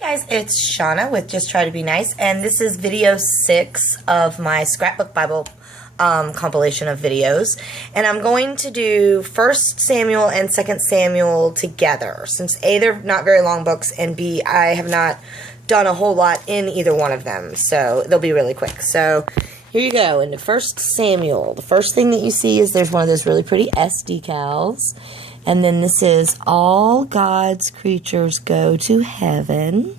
Hey guys, it's Shauna with Just Try to Be Nice, and this is video 6 of my Scrapbook Bible compilation of videos. And I'm going to do 1 Samuel and 2 Samuel together, since A, they're not very long books, and B, I have not done a whole lot in either one of them, so they'll be really quick. So here you go, into 1 Samuel. The first thing that you see is there's one of those really pretty S decals. And then this is all God's creatures go to heaven.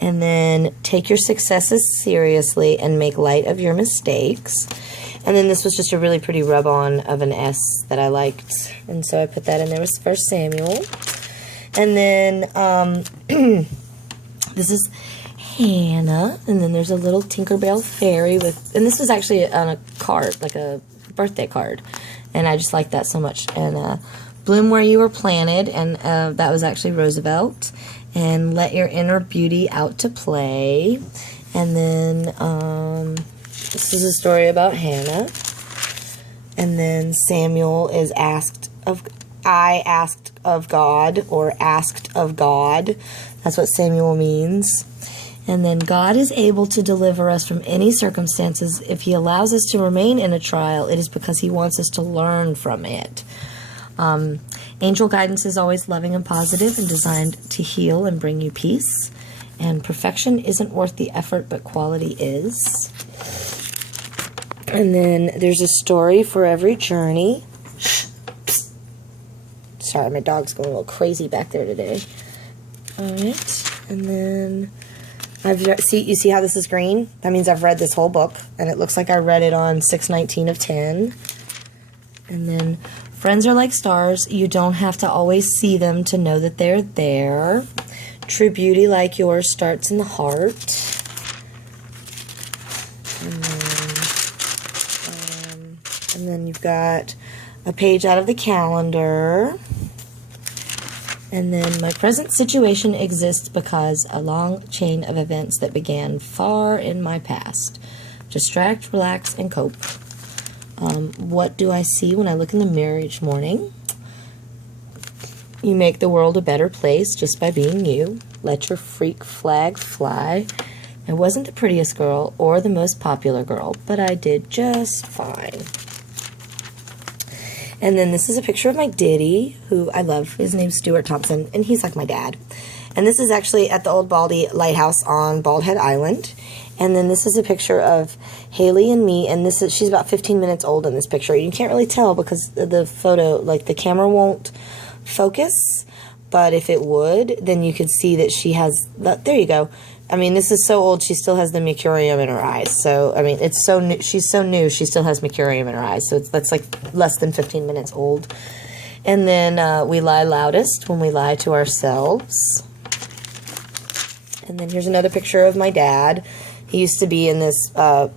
And then take your successes seriously and make light of your mistakes. And then this was just a really pretty rub-on of an S that I liked. And so I put that in there with 1 Samuel. And then this is Hannah. And then there's a little Tinkerbell fairy with, and this was actually on a card, like a birthday card. And I just like that so much. And Bloom Where You Were Planted, and that was actually Roosevelt. And Let Your Inner Beauty Out to Play. And then this is a story about Hannah. And then Samuel is I asked of God, or asked of God. That's what Samuel means. And then God is able to deliver us from any circumstances. If He allows us to remain in a trial, it is because He wants us to learn from it. Angel guidance is always loving and positive and designed to heal and bring you peace. And perfection isn't worth the effort, but quality is. And then there's a story for every journey. Sorry, my dog's going a little crazy back there today. Alright, and then you see how this is green? That means I've read this whole book, and it looks like I read it on 6/19 of 10. And then friends are like stars. You don't have to always see them to know that they're there. True beauty like yours starts in the heart. And then you've got a page out of the calendar. And then my present situation exists because a long chain of events that began far in my past. Distract, relax, and cope. What do I see when I look in the mirror each morning? You make the world a better place just by being you. Let your freak flag fly. I wasn't the prettiest girl or the most popular girl, but I did just fine. And then this is a picture of my Diddy, who I love. His name's Stuart Thompson, and he's like my dad. And this is actually at the Old Baldy Lighthouse on Bald Head Island. And then this is a picture of Haley and me, and she's about 15 minutes old in this picture. You can't really tell because the photo, like the camera won't focus, but if it would, then you could see that she has, there you go. I mean, this is so old, she still has the mercurium in her eyes. So, I mean, it's so new, she's so new, she still has mercurium in her eyes. So that's like less than 15 minutes old. And then we lie loudest when we lie to ourselves. And then here's another picture of my dad. He used to be in this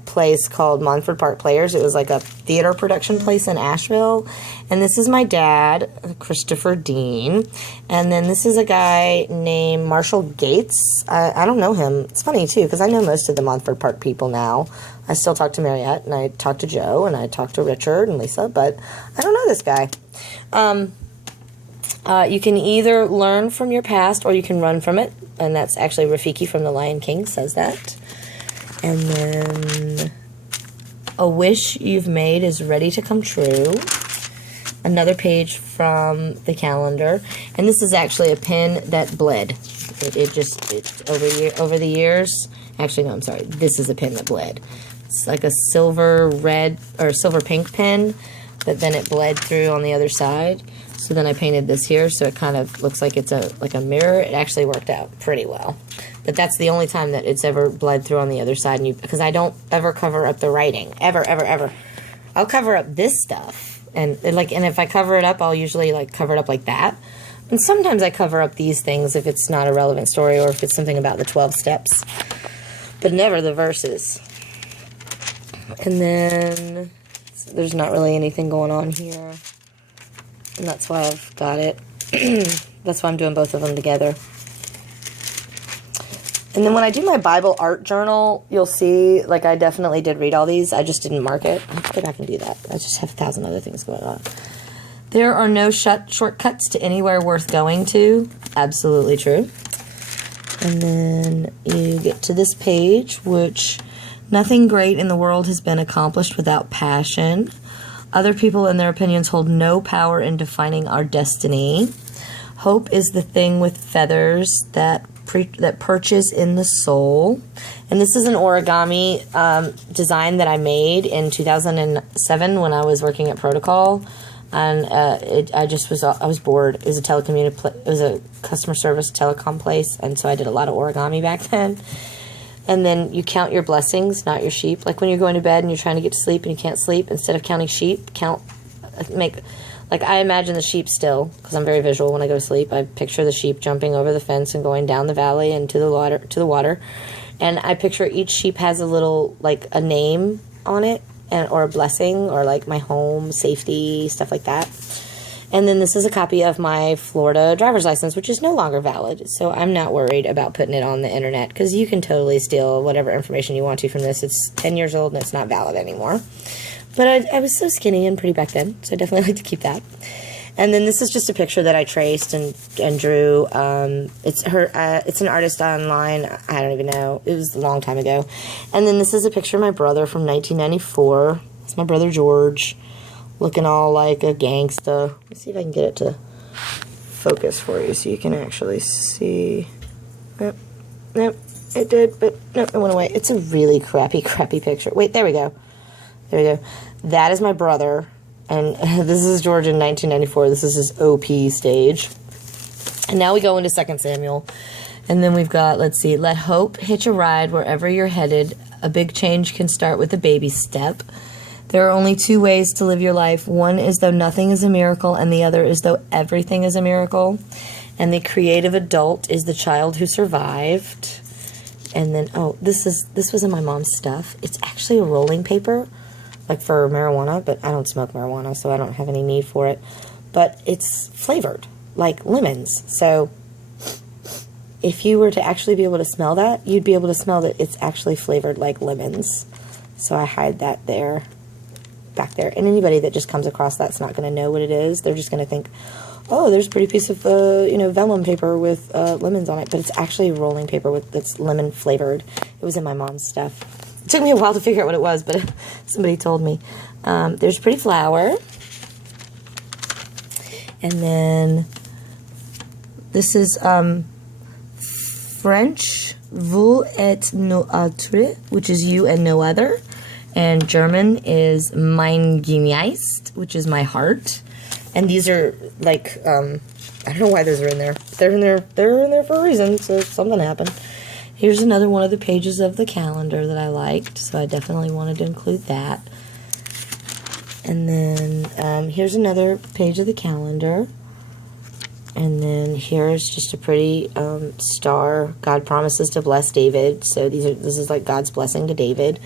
place called Montford Park Players. It was like a theater production place in Asheville. And this is my dad, Christopher Dean. And then this is a guy named Marshall Gates. I don't know him. It's funny, too, because I know most of the Montford Park people now. I still talk to Mariette, and I talk to Joe, and I talk to Richard and Lisa, but I don't know this guy. You can either learn from your past or you can run from it. And that's actually Rafiki from The Lion King says that. And then a wish you've made is ready to come true. Another page from the calendar. And this is actually a pen that bled. It over the years. Actually, no, I'm sorry. This is a pen that bled. It's like a silver red or silver pink pen, but then it bled through on the other side. So then I painted this here, so it kind of looks like it's like a mirror. It actually worked out pretty well. But that's the only time that it's ever bled through on the other side, because I don't ever cover up the writing. Ever, ever, ever. I'll cover up this stuff. And if I cover it up, I'll usually cover it up like that. And sometimes I cover up these things if it's not a relevant story or if it's something about the 12 steps. But never the verses. And then there's not really anything going on here. And that's why I've got it. That's why I'm doing both of them together. And then when I do my Bible art journal, you'll see, I definitely did read all these. I just didn't mark it. I have to go back and do that. I just have 1,000 other things going on. There are no shortcuts to anywhere worth going to. Absolutely true. And then you get to this page, which nothing great in the world has been accomplished without passion. Other people and their opinions hold no power in defining our destiny. Hope is the thing with feathers that perches in the soul. And this is an origami design that I made in 2007 when I was working at Protocol. And I was bored. It was a customer service telecom place, and so I did a lot of origami back then. And then you count your blessings, not your sheep. Like when you're going to bed and you're trying to get to sleep and you can't sleep, instead of counting sheep, I imagine the sheep still, because I'm very visual when I go to sleep. I picture the sheep jumping over the fence and going down the valley and to the water. And I picture each sheep has a little, like, a name on it, or a blessing, or like my home, safety, stuff like that. And then this is a copy of my Florida driver's license, which is no longer valid. So I'm not worried about putting it on the internet, because you can totally steal whatever information you want to from this. It's 10 years old and it's not valid anymore. But I was so skinny and pretty back then, so I definitely like to keep that. And then this is just a picture that I traced and drew. It's an artist online. I don't even know. It was a long time ago. And then this is a picture of my brother from 1994. It's my brother George, looking all like a gangsta. Let me see if I can get it to focus for you so you can actually see. Nope, it did, but no, it went away. It's a really crappy picture. Wait, there we go. There we go. That is my brother. And this is George in 1994. This is his OP stage. And now we go into 2 Samuel. And then we've got, let's see, let hope hitch a ride wherever you're headed. A big change can start with a baby step. There are only 2 ways to live your life. One is though nothing is a miracle, and the other is though everything is a miracle. And the creative adult is the child who survived. And then, oh, this was in my mom's stuff. It's actually a rolling paper, like for marijuana, but I don't smoke marijuana, so I don't have any need for it. But it's flavored, like lemons. So if you were to actually be able to smell that, you'd be able to smell that it's actually flavored like lemons. So I hide that there, back there. And anybody that just comes across that's not going to know what it is. They're just going to think, oh, there's a pretty piece of, vellum paper with lemons on it. But it's actually rolling paper that's lemon flavored. It was in my mom's stuff. It took me a while to figure out what it was, but somebody told me. There's a pretty flower. And then this is French, vous et no autre, which is you and no other. And German is mein Geist, which is my heart. And these are like, I don't know why those are in there. They're in there for a reason, so something happened. Here's another one of the pages of the calendar that I liked, so I definitely wanted to include that. And then here's another page of the calendar. And then here's just a pretty star. God promises to bless David. So this is like God's blessing to David.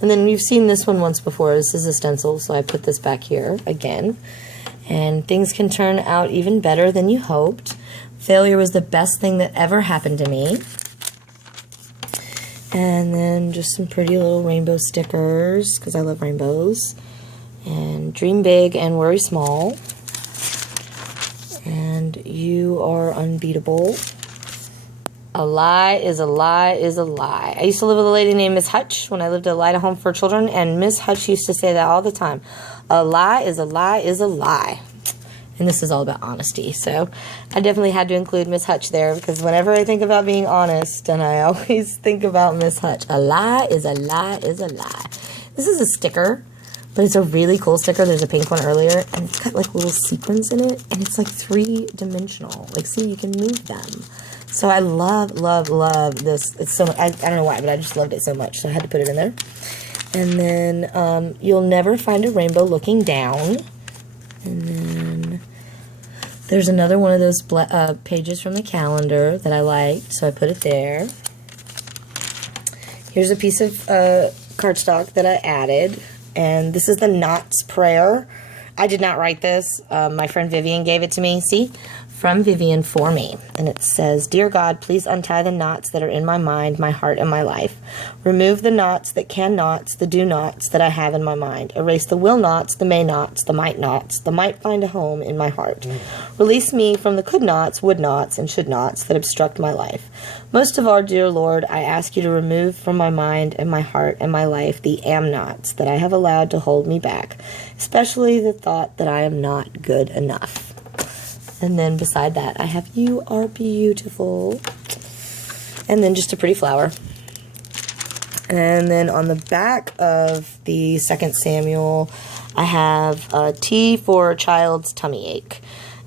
And then you've seen this one once before. This is a stencil, so I put this back here again. And things can turn out even better than you hoped. Failure was the best thing that ever happened to me. And then just some pretty little rainbow stickers, because I love rainbows. And dream big and worry small. And you are unbeatable. A lie is a lie is a lie. I used to live with a lady named Miss Hutch when I lived at Lida Home for Children, and Miss Hutch used to say that all the time. A lie is a lie is a lie. And this is all about honesty. So I definitely had to include Miss Hutch there, because whenever I think about being honest, and I always think about Miss Hutch, a lie is a lie is a lie. This is a sticker, but it's a really cool sticker. There's a pink one earlier, and it's got like little sequins in it, and it's like 3-dimensional. Like, see, you can move them. So I love this. It's so much, I don't know why, but I just loved it so much, so I had to put it in there. And then you'll never find a rainbow looking down. And then there's another one of those pages from the calendar that I liked, so I put it there. Here's a piece of cardstock that I added, and this is the Knots Prayer. I did not write this. My friend Vivian gave it to me. See? from Vivian for me. And it says, Dear God, please untie the knots that are in my mind, my heart, and my life. Remove the knots that can nots, the do nots that I have in my mind. Erase the will nots, the may nots, the might find a home in my heart. Release me from the could nots, would nots, and should nots that obstruct my life. Most of all, dear Lord, I ask you to remove from my mind and my heart and my life the am nots that I have allowed to hold me back, especially the thought that I am not good enough. And then beside that, I have You Are Beautiful. And then just a pretty flower. And then on the back of the 2 Samuel, I have a tea for a child's tummy ache.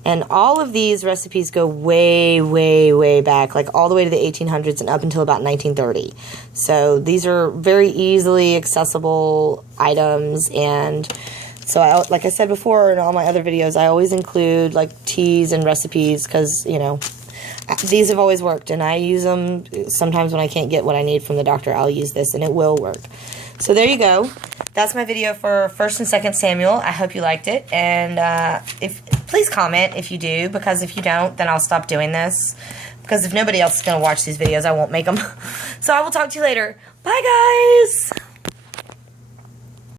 And all of these recipes go way, way, way back, like all the way to the 1800s and up until about 1930. So these are very easily accessible items, and so like I said before in all my other videos, I always include like teas and recipes because, you know, these have always worked, and I use them sometimes when I can't get what I need from the doctor. I'll use this and it will work. So there you go. That's my video for 1 and 2 Samuel. I hope you liked it, and please comment if you do, because if you don't, then I'll stop doing this. Because if nobody else is going to watch these videos, I won't make them. So I will talk to you later. Bye, guys!